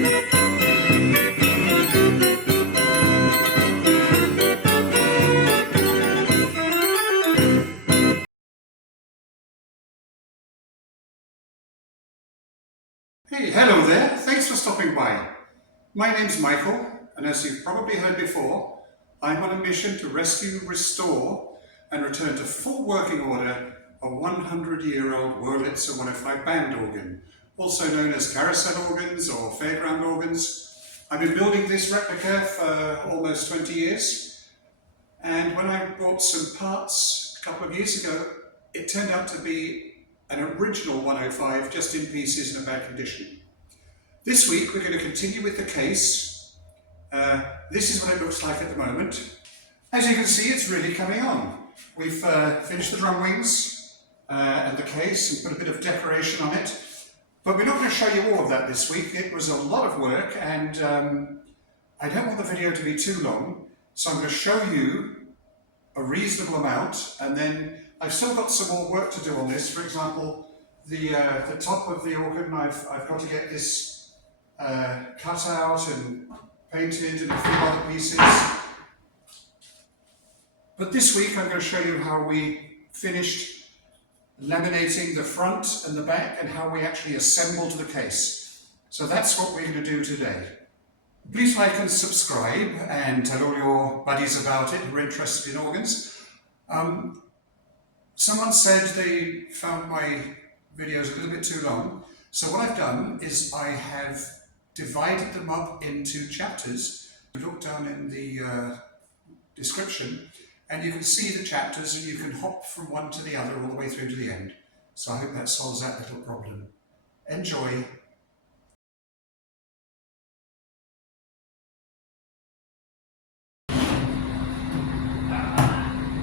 Hey, hello there. Thanks for stopping by. My name's Michael, and as you've probably heard before, I'm on a mission to rescue, restore, and return to full working order a 100-year-old Wurlitzer 105 band organ, also known as carousel organs or fairground organs. I've been building this replica for almost 20 years, and when I bought some parts a couple of years ago, it turned out to be an original 105, just in pieces in a bad condition. This week we're going to continue with the case. This is what it looks like at the moment. As you can see, it's really coming on. We've finished the drum wings and the case and put a bit of decoration on it. But we're not going to show you all of that this week. It was a lot of work, and I don't want the video to be too long, so I'm going to show you a reasonable amount, and then I've still got some more work to do on this. For example, the top of the organ, I've got to get this cut out and painted and a few other pieces. But this week I'm going to show you how we finished laminating the front and the back and how we actually assembled the case. So that's what we're going to do today. Please like and subscribe and tell all your buddies about it who are interested in organs. Someone said they found my videos a little bit too long, so what I've done is I have divided them up into chapters. Look down in the description and you can see the chapters, and you can hop from one to the other all the way through to the end. So I hope that solves that little problem. Enjoy!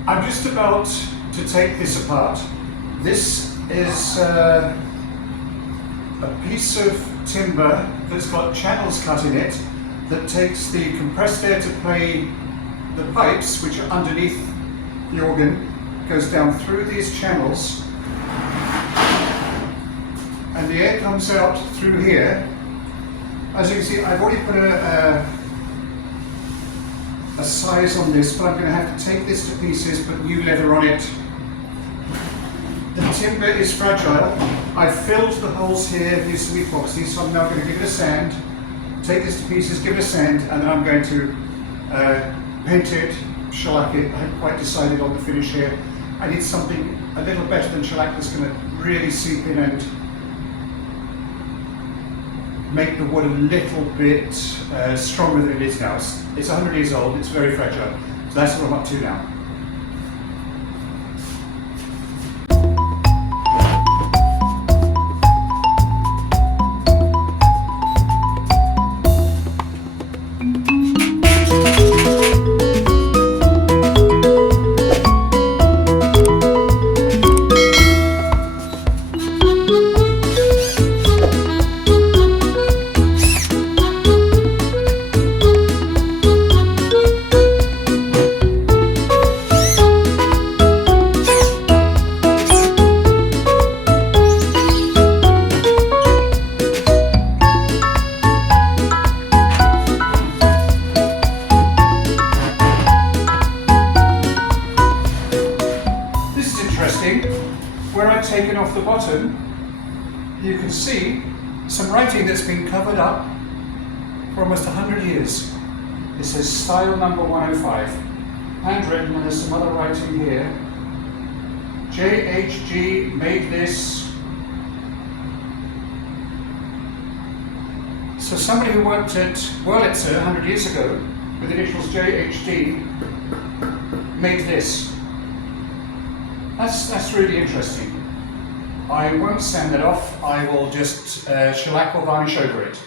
I'm just about to take this apart. This is a piece of timber that's got channels cut in it that takes the compressed air to play the pipes, which are underneath the organ, goes down through these channels, and the air comes out through here. As you can see, I've already put a size on this, but I'm going to have to take this to pieces, put new leather on it. The timber is fragile. I've filled the holes here, these are epoxy, so I'm now going to give it a sand, take this to pieces, give it a sand, and then I'm going to paint it, shellac it. I haven't quite decided on the finish here. I need something a little better than shellac that's going to really seep in and make the wood a little bit stronger than it is now. It's 100 years old, it's very fragile. So that's what I'm up to now. Where I've taken off the bottom, you can see some writing that's been covered up for almost 100 years. It says style number 105, handwritten, and there's some other writing here. JHG made this. So somebody who worked at Wurlitzer 100 years ago with initials JHD made this. That's really interesting. I won't sand that off, I will just shellac or varnish over it.